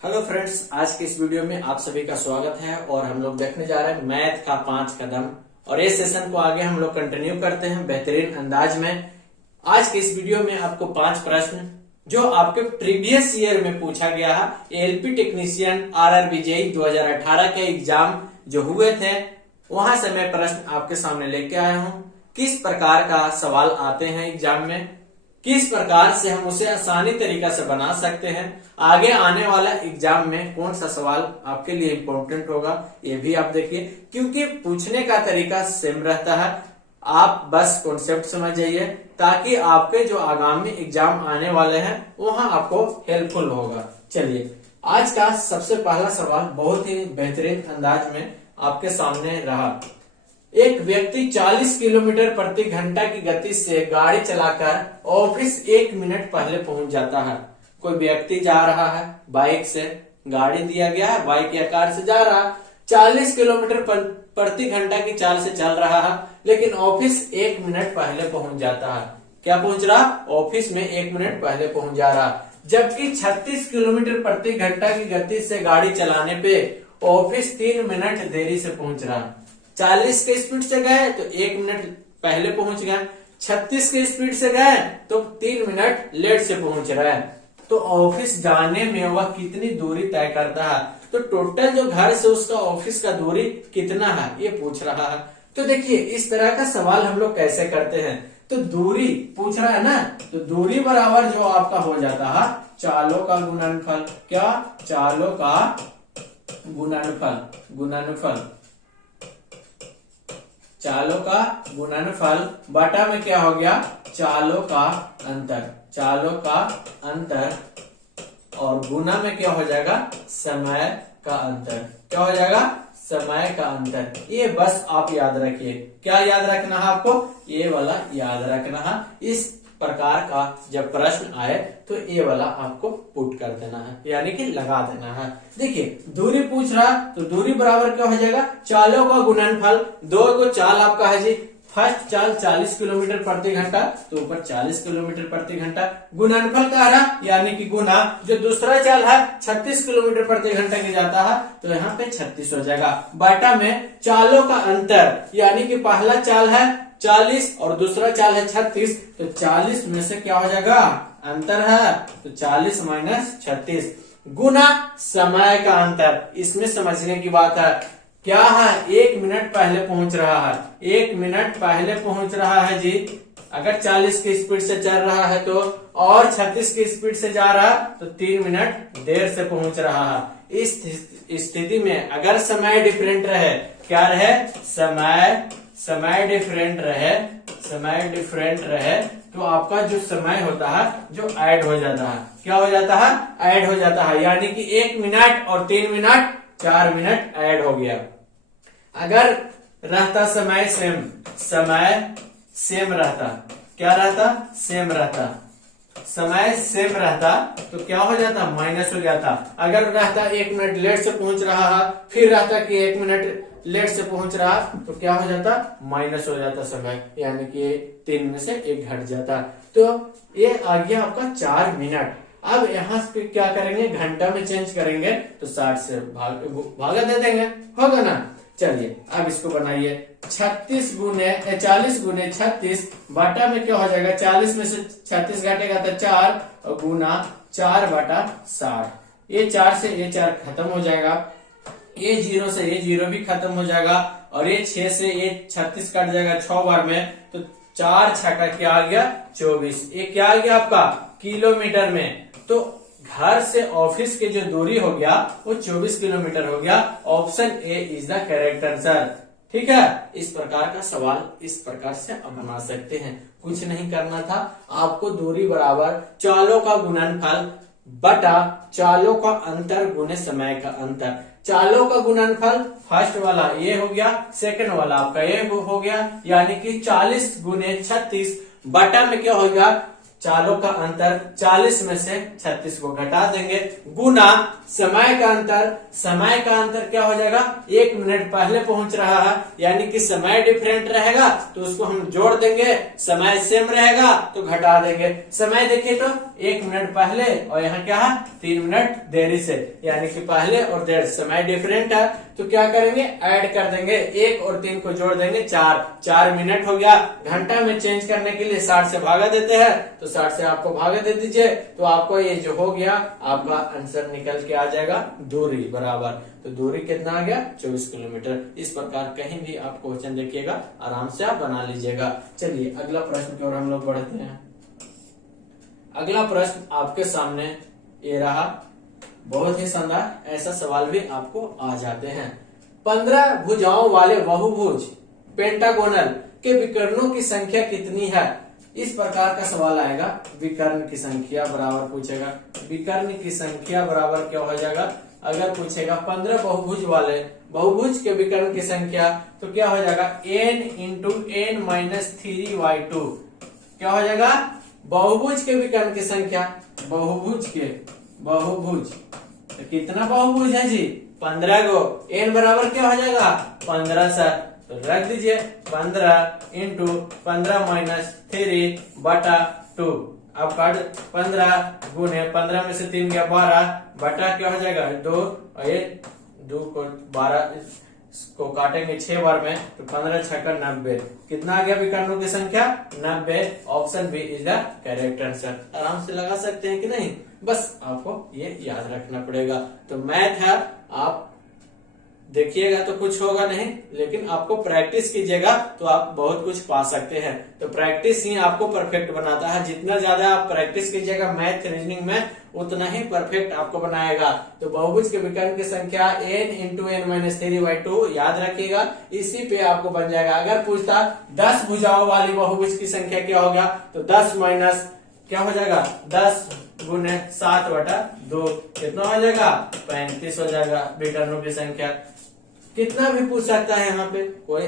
Hello friends, आज के इस वीडियो में आप सभी का स्वागत है और हम लोग देखने जा रहे हैं मैथ का 5 कदम। और इस सेशन को आगे हम लोग कंटिन्यू करते हैं बेहतरीन अंदाज में। आज के इस वीडियो में आपको 5 प्रश्न जो आपके प्रीवियस ईयर में पूछा गया है, एलपी टेक्नीशियन आरआरबी जेईई 2018 के एग्जाम जो हुए थे वहां से मैं प्रश्न आपके सामने लेके आया हूं। किस प्रकार का सवाल आते हैं एग्जाम में, किस प्रकार से हम उसे आसानी तरीका से बना सकते हैं, आगे आने वाला एग्जाम में कौन सा सवाल आपके लिए इम्पोर्टेंट होगा ये भी आप देखिए, क्योंकि पूछने का तरीका सेम रहता है। आप बस कॉन्सेप्ट समझ जाइए ताकि आपके जो आगामी एग्जाम आने वाले हैं वहां आपको हेल्पफुल होगा। चलिए, आज का सबसे पहला सवाल बहुत ही बेहतरीन अंदाज में आपके सामने रहा। एक व्यक्ति 40 किलोमीटर प्रति घंटा की गति से गाड़ी चलाकर ऑफिस 1 मिनट पहले पहुंच जाता है। कोई व्यक्ति जा रहा है बाइक से, गाड़ी दिया गया है, बाइक या कार से जा रहा है, 40 किलोमीटर प्रति घंटा की चाल से चल रहा है, लेकिन ऑफिस 1 मिनट पहले पहुंच जाता है। क्या पहुंच रहा? ऑफिस में 1 मिनट पहले पहुंच जा रहा, जबकि 36 किलोमीटर प्रति घंटा की गति से गाड़ी चलाने पे ऑफिस 3 मिनट देरी से पहुंच रहा। 40 के स्पीड से गए तो 1 मिनट पहले पहुंच गए, 36 के स्पीड से गए तो 3 मिनट लेट से पहुंच रहा है। तो ऑफिस जाने में वह कितनी दूरी तय करता है, तो टोटल जो घर से उसका ऑफिस का दूरी कितना है ये पूछ रहा है। तो देखिए, इस तरह का सवाल हम लोग कैसे करते हैं। तो दूरी पूछ रहा है ना, तो दूरी बराबर जो आपका हो जाता है चालों का गुणनफल। क्या? चालों का गुणनफल चालों का गुणनफल बटा में क्या हो गया? चालों का अंतर और गुना में क्या हो जाएगा? समय का अंतर। क्या हो जाएगा? समय का अंतर। ये बस आप याद रखिए। क्या याद रखना है आपको? ये वाला याद रखना है। इस प्रकार का जब प्रश्न आए तो ये वाला आपको पुट कर देना है, यानी कि लगा देना है। देखिए, दूरी पूछ रहा तो दूरी बराबर क्या हो जाएगा? चालों का गुणनफल। 2 को चाल आपका है जी, फर्स्ट चाल 40 किलोमीटर प्रति घंटा, तो ऊपर 40 किलोमीटर प्रति घंटा। गुणनफल का रहा यानी कि गुना, जो दूसरा चाल है 36 किलोमीटर प्रति घंटा की जाता है, तो यहाँ पे 36 हो जाएगा। बटा में चालों का अंतर, यानी कि पहला चाल है 40 और दूसरा चाल है 36, तो 40 में से क्या हो जाएगा? अंतर है, तो 40 माइनस 36 गुना समय का अंतर। इसमें समझने की बात है। क्या है? 1 मिनट पहले पहुंच रहा है, 1 मिनट पहले पहुंच रहा है जी। अगर 40 की स्पीड से चल रहा है तो, और 36 की स्पीड से जा रहा तो 3 मिनट देर से पहुंच रहा है। इस स्थिति में अगर समय डिफरेंट रहे, क्या रहे? समय डिफरेंट रहे तो आपका जो समय होता है जो ऐड हो जाता है। क्या हो जाता है? ऐड हो जाता है, यानी कि 1 मिनट और 3 मिनट 4 मिनट ऐड हो गया। अगर रहता समय सेम रहता, क्या रहता? सेम रहता। समय सेम रहता तो क्या हो जाता? माइनस हो जाता। अगर रहता 1 मिनट लेट से पहुंच रहा है, फिर रहता कि 1 मिनट लेट से पहुंच रहा, तो क्या हो जाता? माइनस हो जाता समय, यानी कि 3 में से 1 घट जाता। तो ये आ गया आपका 4 मिनट। अब यहाँ पे क्या करेंगे? घंटा में चेंज करेंगे तो 60 से भागा दे देंगे, होगा ना। चलिए, अब इसको बनाइए। 40 गुने 36 बटा में क्या हो जाएगा? 40 में से 36 घटेगा तो 4 और गुना 4 बटा 60। ये 4 से ये 4 खत्म हो जाएगा, ये 0 से ये 0 भी खत्म हो जाएगा, और ये 6 से ये 36 कट जाएगा 6 बार में, तो 4 छक्का क्या आ गया? 24। ये क्या आ गया आपका? किलोमीटर में। तो घर से ऑफिस की जो दूरी हो गया वो 24 किलोमीटर हो गया। Option A is the correct answer. ठीक है, इस प्रकार का सवाल इस प्रकार से आप बना सकते हैं। कुछ नहीं करना था आपको, दूरी बराबर चालों का गुणनफल बटा चालों का अंतर गुने समय का अंतर। चालों का गुणनफल फर्स्ट वाला ये हो गया, सेकंड वाला आपका ये हो गया, यानी कि 40 गुने 36 बटा में क्या हो गया? चालों का अंतर 40 में से 36 को घटा देंगे, गुना समय का अंतर। समय का अंतर क्या हो जाएगा, 1 मिनट पहले पहुंच रहा है यानी कि समय डिफरेंट रहेगा तो उसको हम जोड़ देंगे, समय सेम रहेगा तो घटा देंगे। समय देखिए तो 1 मिनट पहले और यहाँ क्या है 3 मिनट देरी से, यानी कि पहले और देर समय डिफरेंट है तो क्या करेंगे ऐड कर देंगे, 1 और 3 को जोड़ देंगे 4 मिनट हो गया। घंटा में चेंज करने के लिए 60 से भागा देते हैं तो 60 से आपको भागा दे दीजिए तो आपको ये जो हो गया आपका आंसर निकल के आ जाएगा दूरी बराबर। तो दूरी कितना आ गया 24 किलोमीटर। इस प्रकार कहीं भी आप क्वेश्चन देखिएगा आराम से आप बना लीजिएगा। चलिए अगला प्रश्न की ओर हम लोग बढ़ते हैं। अगला प्रश्न आपके सामने ये रहा, बहुत ही शानदार, ऐसा सवाल भी आपको आ जाते हैं। 15 भुजाओं वाले बहुभुज पेंटागोनल के विकर्णों की संख्या कितनी है। इस प्रकार का सवाल आएगा, विकर्ण की संख्या बराबर पूछेगा, विकर्ण की संख्या बराबर क्या हो जाएगा, अगर पूछेगा 15 बहुभुज वाले बहुभुज के विकर्ण की संख्या तो क्या हो जाएगा n इंटू n माइनस 3/2 क्या हो जाएगा, बहुभुज के विकर्ण की संख्या, बहुभुज तो कितना बहुभुज है जी 15 गो, n बराबर क्या हो जाएगा 15 सर, तो रख दीजिए 15 इंटू 15 माइनस 3/2। अब काट 15 गुने 15 में से 3 गया 12 बटा क्या हो जाएगा 2 और ये 2 को 12 को काटेंगे 6 बार में तो 15 छक्का 90, कितना आ गया विकर्णों की संख्या 90। Option B is the correct answer. आराम से लगा सकते हैं कि नहीं, बस आपको ये याद रखना पड़ेगा। तो मैथ है, आप देखिएगा तो कुछ होगा नहीं, लेकिन आपको प्रैक्टिस कीजिएगा तो आप बहुत कुछ पा सकते हैं। तो प्रैक्टिस ही आपको परफेक्ट बनाता है, जितना ज्यादा आप प्रैक्टिस कीजिएगा मैथ रीजनिंग में उतना ही परफेक्ट आपको बनाएगा। तो बहुभुज के विकर्ण की संख्या n इंटू n माइनस 3/2 याद रखिएगा, इसी पे आपको बन जाएगा। अगर पूछता 10 भुजाओं वाली बहुभुज की संख्या क्या होगा तो 10 माइनस क्या हो जाएगा 10 गुने 7/2 कितना हो जाएगा 35 हो जाएगा विकर्णों की संख्या। कितना भी पूछ सकता है, यहाँ पे कोई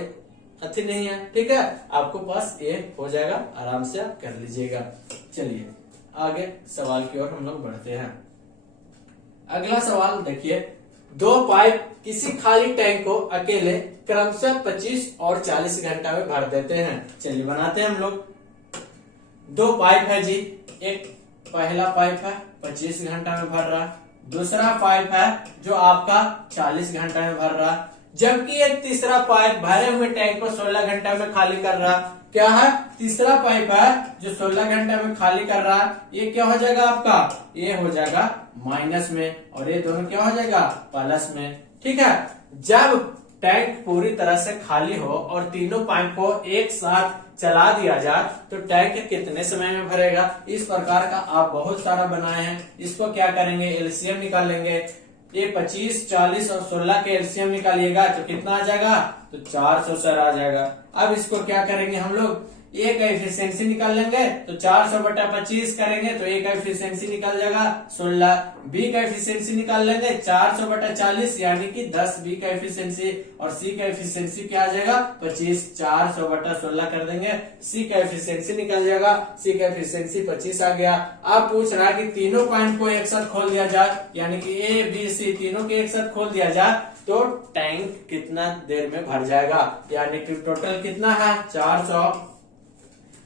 अति नहीं है, ठीक है, आपको पास ये हो जाएगा, आराम से आप कर लीजिएगा। चलिए आगे सवाल की ओर हम लोग बढ़ते हैं। अगला सवाल देखिए, 2 पाइप किसी खाली टैंक को अकेले क्रमशः 25 और 40 घंटा में भर देते हैं। चलिए बनाते हैं हम लोग। 2 पाइप है जी, एक पहला पाइप है 25 घंटा में भर रहा, दूसरा पाइप है जो आपका 40 घंटा में भर रहा, जबकि एक तीसरा पाइप भरे हुए टैंक को 16 घंटा में खाली कर रहा। क्या है, तीसरा पाइप है जो 16 घंटा में खाली कर रहा, ये क्या हो जाएगा आपका, ये हो जाएगा माइनस में और ये दोनों क्या हो जाएगा प्लस में। ठीक है, जब टैंक पूरी तरह से खाली हो और तीनों पाइप को एक साथ चला दिया जाए तो टैंक कितने समय में भरेगा। इस प्रकार का आप बहुत सारा बनाए हैं, इसको क्या करेंगे एलसीएम निकाल लेंगे। ये 25, 40 और 16 के एलसीएम निकालिएगा तो कितना आ जाएगा तो 400 सर आ जाएगा। अब इसको क्या करेंगे हम लोग, ए का एफिशिएंसी निकाल लेंगे तो 400/25 करेंगे तो ए का एफिशिएंसी निकल जाएगा 16, बी का एफिशिएंसी निकाल लेंगे 400/40 यानी कि 10 बी का एफिशिएंसी और सी का एफिशिएंसी क्या आ जाएगा 25, 400/16 कर देंगे, सी का एफिशिएंसी निकल जाएगा, सी का एफिशिएंसी 25 आ गया। अब पूछ रहा है कि तीनों पॉइंट को एक साथ खोल दिया जाए, यानी कि ए बी सी तीनों के एक साथ खोल दिया जाए तो टैंक कितना देर में भर जाएगा, यानी कि टोटल कितना है 400।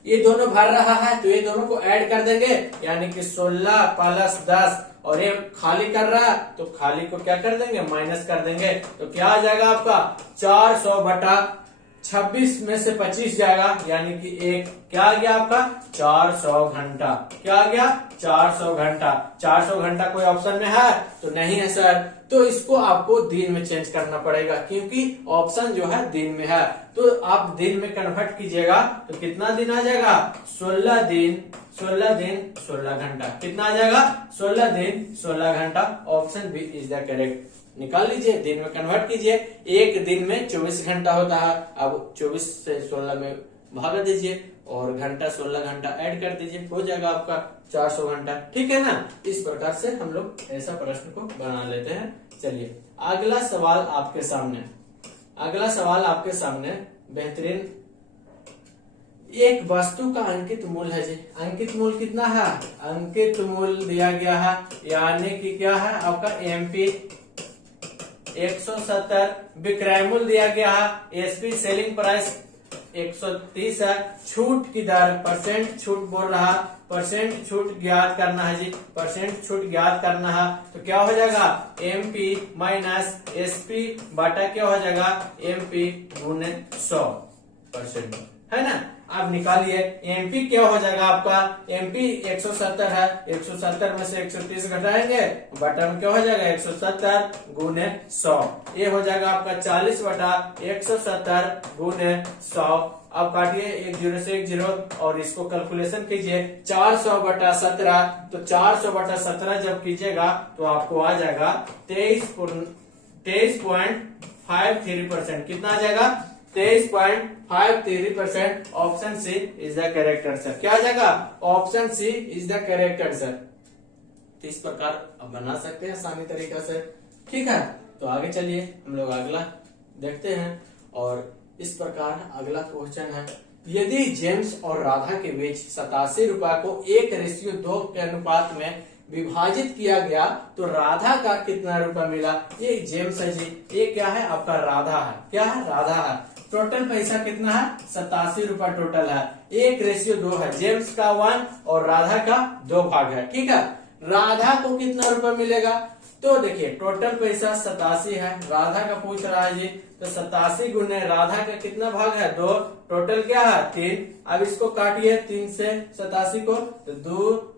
ये दोनों भर रहा है तो ये दोनों को ऐड कर देंगे, यानी कि 16 प्लस 10 और ये खाली कर रहा है तो खाली को क्या कर देंगे माइनस कर देंगे तो क्या आ जाएगा आपका 400/26 में से 25 जाएगा, यानी कि एक क्या आ गया आपका 400 घंटा। क्या आ गया 400 घंटा। 400 घंटा कोई ऑप्शन में है तो नहीं है सर, तो इसको आपको दिन में चेंज करना पड़ेगा क्योंकि ऑप्शन जो है दिन में है। तो आप दिन में कन्वर्ट कीजिएगा तो कितना दिन आ जाएगा 16 दिन 16 घंटा। कितना आ जाएगा 16 दिन 16 घंटा। Option B is the correct. निकाल लीजिए, दिन में कन्वर्ट कीजिए। एक दिन में 24 घंटा होता है, अब 24 से 16 में भाग दीजिए और घंटा 16 घंटा ऐड कर दीजिए, हो जाएगा आपका 400 घंटा। ठीक है ना, इस प्रकार से हम लोग ऐसा प्रश्न को बना लेते हैं। चलिए अगला सवाल आपके सामने बेहतरीन एक वस्तु का अंकित मूल्य है जी। अंकित मूल्य कितना है? अंकित मूल्य दिया गया है, यानी कि क्या है आपका एमपी 170, विक्रय मूल्य दिया गया है, एसपी सेलिंग प्राइस 130 है, छूट की दर परसेंट छूट बोल रहा, परसेंट छूट ज्ञात करना है जी, परसेंट छूट ज्ञात करना है। तो क्या हो जाएगा? एमपी माइनस एसपी बटा क्या हो जाएगा? एमपी गुने 100%, है ना। आप निकालिए एमपी क्या हो जाएगा आपका? एमपी 170 है, 170 में से 130 घटाएंगे, बटा में क्या हो जाएगा? 170 गुने 100, ये हो जाएगा आपका 40 बटा 170 गुने 100। अब काटिए, 1 0 से 1 0 और इसको कैलकुलेशन कीजिए, 400 बटा 17, तो 400 बटा 17 जब कीजिएगा तो आपको आ जाएगा 23.53%। कितना आ जाएगा? 23.53%। Option C is the correct answer. क्या आ जाएगा? Option C is the correct answer. तो इस प्रकार अब बना सकते हैं आसानी तरीका से, ठीक है। तो आगे चलिए हम लोग अगला देखते हैं, और इस प्रकार अगला क्वेश्चन है, यदि जेम्स और राधा के बीच 87 रुपए को 1:2 के अनुपात में विभाजित किया गया तो राधा का कितना रुपया मिला? ये जेम्स है जी, ये क्या है आपका? राधा है। क्या है? राधा है। टोटल पैसा कितना है? 87 रुपया टोटल है, 1:2 है, जेम्स का 1 और राधा का 2 भाग है, ठीक है। राधा को कितना रुपया मिलेगा? तो देखिए टोटल पैसा 87 है, राधा का पूछ रहा है जी, तो 87 गुने राधा का कितना भाग है? 2, टोटल क्या है? 3। अब इसको काटिए 3 से 87 को, तो 2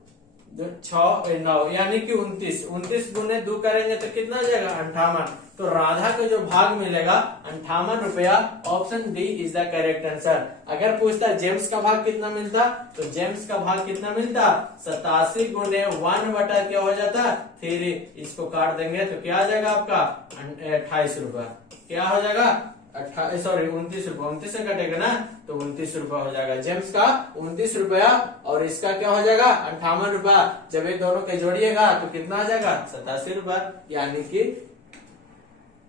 6 9 यानी कि 29, 29 गुने 2 करेंगे तो कितना आ जाएगा? 58। तो राधा को जो भाग मिलेगा 58 रुपया। Option D is the correct answer. अगर पूछता जेम्स का भाग कितना मिलता, तो जेम्स का भाग कितना मिलता? 87 गुने 1 बटा क्या हो जाता? 3। इसको काट देंगे तो क्या आ जाएगा आपका? 28 रुपया। क्या हो जाएगा? 29 रुपया, 29 से कटेगा ना, तो 29 रुपया हो जाएगा। जेम्स का 29 रुपया और इसका क्या हो जाएगा? 58 रुपया। जब ये दोनों के जोड़िएगा तो कितना आ जाएगा? 87 रुपया। यानी कि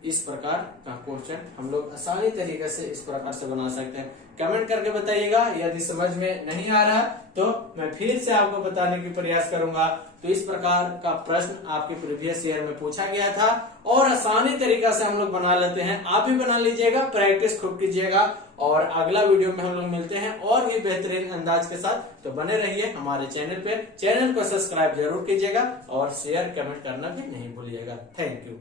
इस प्रकार का क्वेश्चन हम लोग आसानी तरीके से इस प्रकार से बना सकते हैं। कमेंट करके बताइएगा, यदि समझ में नहीं आ रहा तो मैं फिर से आपको बताने की प्रयास करूंगा। तो इस प्रकार का प्रश्न आपके प्रीवियस ईयर में पूछा गया था और आसानी तरीका से हम लोग बना लेते हैं। आप भी बना लीजिएगा, प्रैक्टिस खूब कीजिएगा, और अगला वीडियो में हम लोग मिलते हैं और भी बेहतरीन अंदाज के साथ। तो बने रहिए हमारे चैनल पे, चैनल को सब्सक्राइब जरूर कीजिएगा और शेयर कमेंट करना भी नहीं भूलिएगा। Thank you.